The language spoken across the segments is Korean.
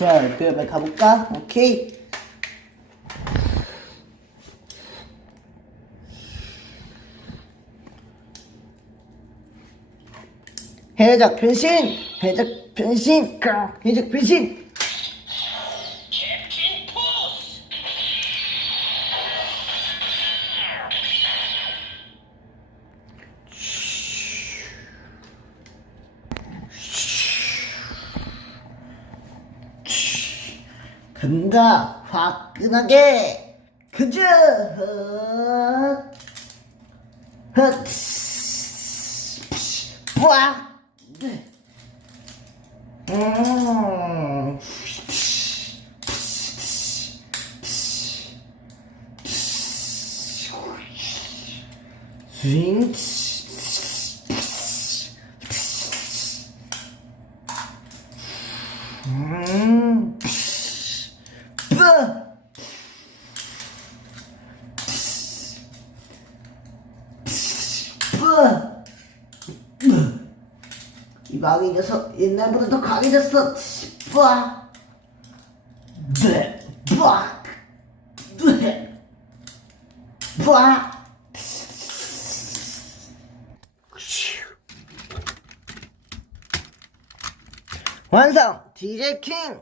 자, 그러면 가볼까? 오케이. 해적 변신! 해적 변신! 까! 해적 변신! 간다! 화끈하게! 그저! 뿌악! 음. 스윙. 이 망이 녀석 옛날보다 더 강해졌어. 뿌악! 네, 뿌악! 네, 뿌악! 완성! DJ 킹!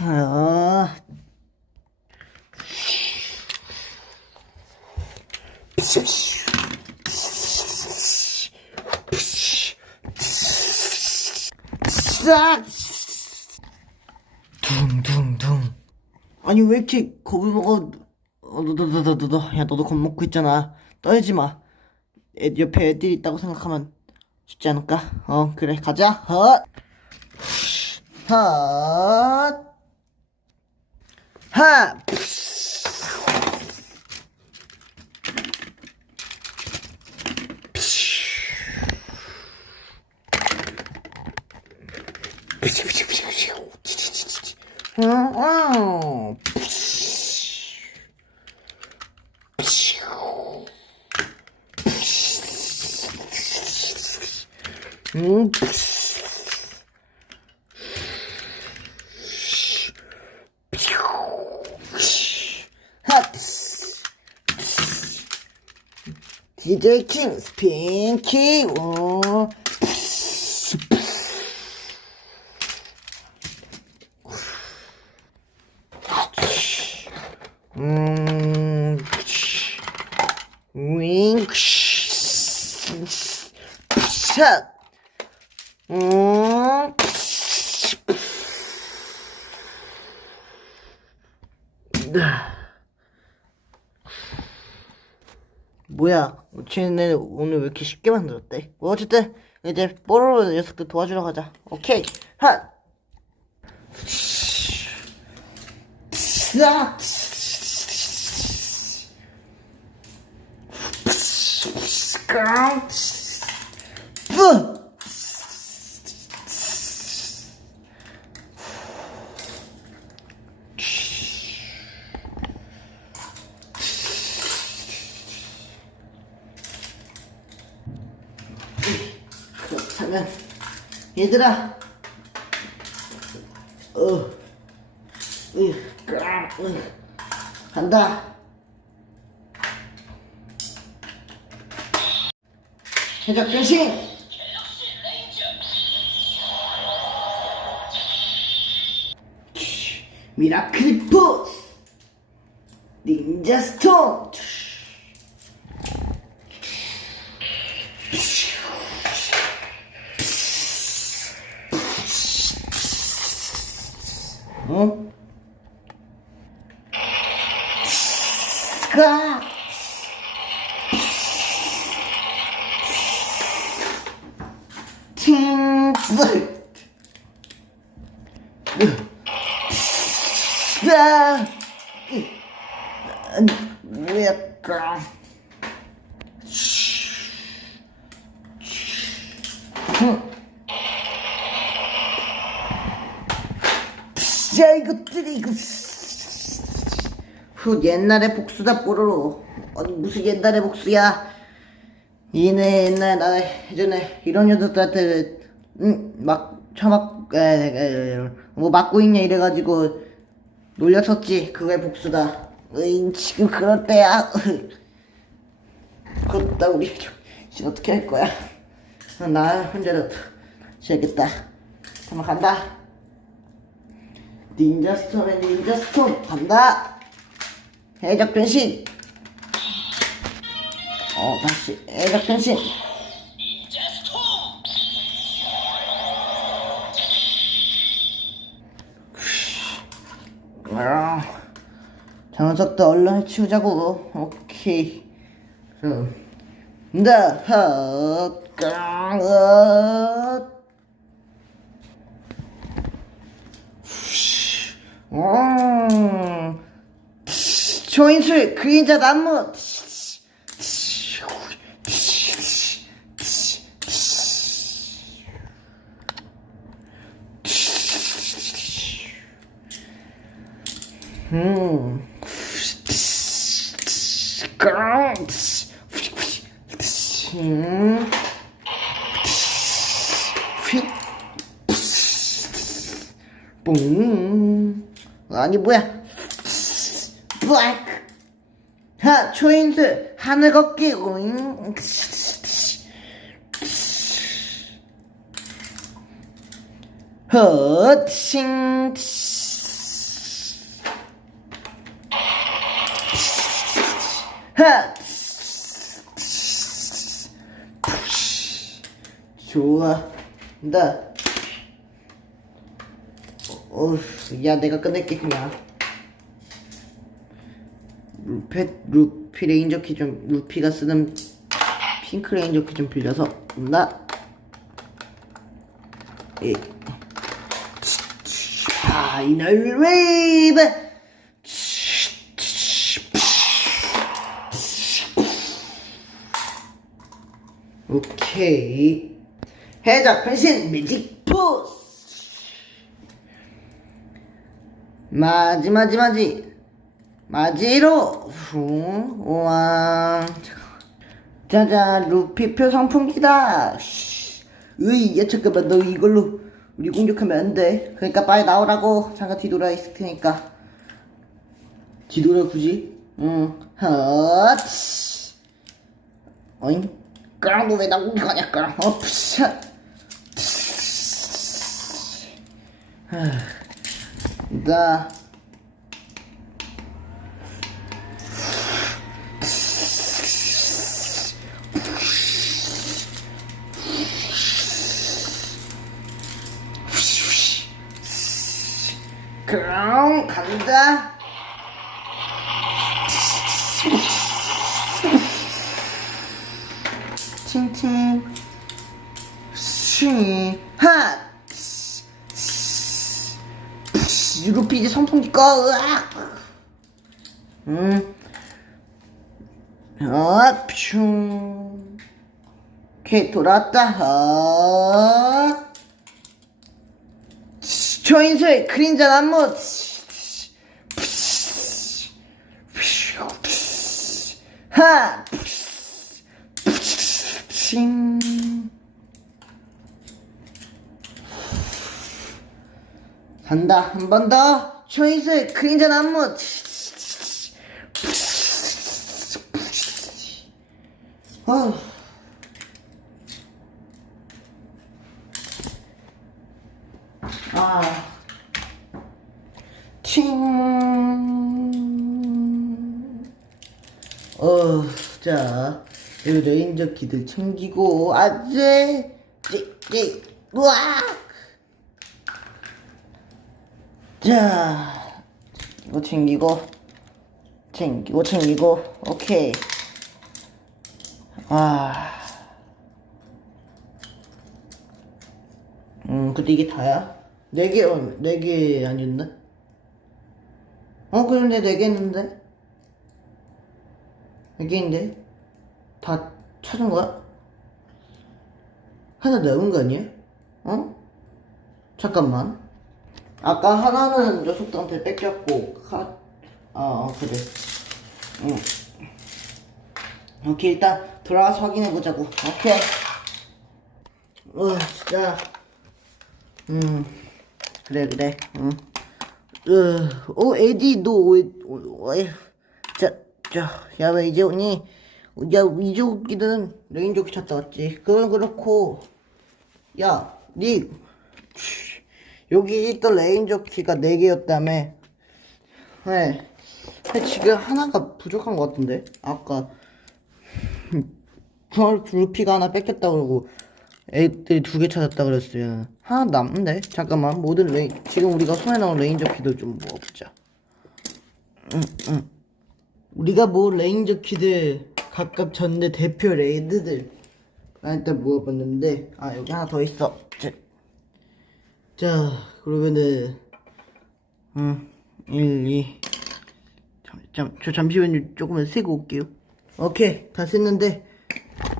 아... 싹! 둥둥둥. 아니 왜 이렇게 겁을 먹어? 어, 너, 너, 너, 너, 너, 너. 야 너도 겁먹고 있잖아. 떨지 마. 애, 옆에 애들이 있다고 생각하면 쉽지 않을까? 어 그래 가자. 헛. 헛. 하. 음. DJ 킹 스핀 키 오. 음. 윙. 샷. 음. 뭐야? 쟤네 오늘 왜 이렇게 쉽게 만들었대? 뭐 어쨌든 이제 뽀로로 녀석들 도와주러 가자. 오케이. 한. 싹. 뿌. 그렇다면 얘들아. 어, 으, 까, 으, 간다. 해적 변신 미라클 포스 닌자 스톤 어? 스카 팅블 야! 뭐야, 까. 야, 이것들이, 이거. 후, 옛날의 복수다, 뽀로로. 아니, 무슨 옛날의 복수야. 니네 옛날, 나 예전에 이런 녀석들한테, 응, 막, 처막, 뭐 맞고 있냐 이래가지고 놀렸었지 그거의 복수다 으잉 지금 그럴 때야 그렇다 우리 이제 어떻게 할 거야 나 혼자라도 쉬어야겠다. 한번 간다. 닌자 스톰의 닌자 스톰 간다. 해적 변신. 어 다시 해적 변신. 아, 장석도 얼른 해치우자고. 오케이. 그럼 나하 깡어 음 초인술 그림자 깡. 음. 휙. 뿡. 아니 뭐야? 뿌악. 하 초인술 하늘 걷기. 오잉. 허칭. 하. 좋아. 나. 어, 야, 내가 끝낼게, 그냥. 루페, 루피 레인저 키 좀, 루피가 쓰는 핑크 레인저 키 좀 빌려서, 나. 에. 파이널 웨이브! 오케이. 해적 변신 뮤직 포스! 마지 마지 마지. 마지로 후 우왕. 짜잔 루피표 상품기다. 씨. 으이 야 잠깐만. 너 이걸로 우리 공격하면 안돼. 그러니까 빨리 나오라고. 잠깐 뒤돌아 있을 테니까. 뒤돌아 굳이? 응. 헛 어잉? 까랑 너왜 나 공격하냐 까랑 어 푸샷 나. 그럼 간다. 칭칭. 쉬 이제 선풍기 꺼. 으악. 음. 아, 퓨. 오케이 돌아왔다. 아 초인술 그림자 나무 하. 칭 간다 한 번 더 초인술 그림자 나무 어. 아. 팅. 어, 자, 이 레인저 키들 챙기고, 아재, 찌, 찌, 우와! 자, 이거 챙기고, 챙기고, 챙기고, 오케이. 아. 음, 근데 이게 다야? 네 개, 어, 네개 아니었나? 어, 그런데 네 개였는데? 네 개인데? 다 찾은 거야? 하나 남은 거 아니야? 어? 잠깐만. 아까 하나는 녀석들한테 뺏겼고, 하, 아, 어, 그래. 응. 오케이, 일단 돌아가서 확인해보자고. 오케이. 어, 진짜. 음. 그래 그래 응. 으, 어 에디 너 왜, 어, 에휴. 자, 자, 야왜 이제 오니? 야 오기는 레인저기 찾다 왔지. 그건 그렇고, 야, 니 치, 여기 있던 레인저 키가 4개였다며. 네. 근데 지금 하나가 부족한 것 같은데? 아까 그걸 루피가 하나 뺏겼다 그러고 애들이 두 개 찾았다 그랬어요. 하나 남는데? 잠깐만 모든 레인 지금 우리가 손에 나온 레인저 키도 좀 모아보자. 우리가 모은 레인저 키들 각각 전대 대표 레이드들 나 일단 모아봤는데 아 여기 하나 더 있어. 자, 자 그러면은 음 1, 2 잠, 잠, 저 잠시만요. 조금만 세고 올게요. 오케이. 다 셌는데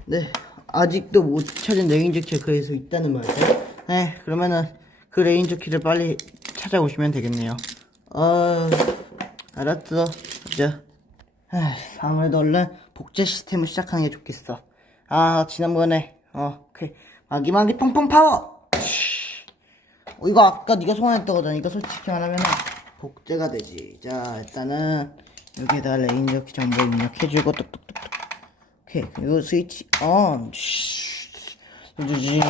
네. 아직도 못 찾은 레인저 키가 그래서 있다는 말이죠 네 그러면은 그 레인저 키를 빨리 찾아오시면 되겠네요. 어 알았어. 자. 아, 아무래도 얼른 복제 시스템을 시작하는 게 좋겠어. 아 지난번에. 어 오케이. 마기마기 펑펑 파워! 어, 이거 아까 네가 소환했던 거잖아. 이거 솔직히 말하면 복제가 되지. 자 일단은 여기에다 레인저 키 정보 입력해주고 똑똑똑똑. 오케이. 그리고 스위치 on. 누르지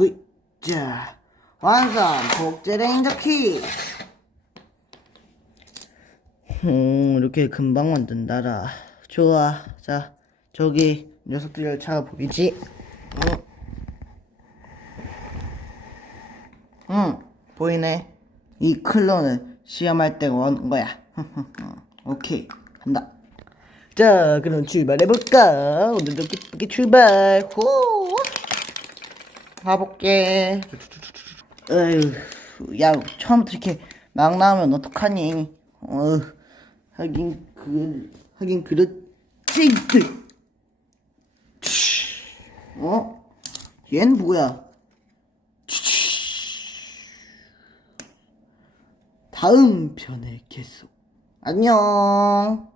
으자. 완성. 복제 레인저 키. 음, 이렇게 금방 만든다라. 좋아. 자 저기 녀석들을 찾아보이지? 응. 응 보이네 이 클론을 시험할 때가 오는 거야 오케이 간다 자, 그럼 출발해볼까? 오늘도 기쁘게 출발. 호! 가볼게. 어휴, 야, 처음부터 이렇게 막 나오면 어떡하니? 어, 하긴, 그, 하긴, 그렇지. 어? 얘는 뭐야? 다음 편에 계속. 안녕.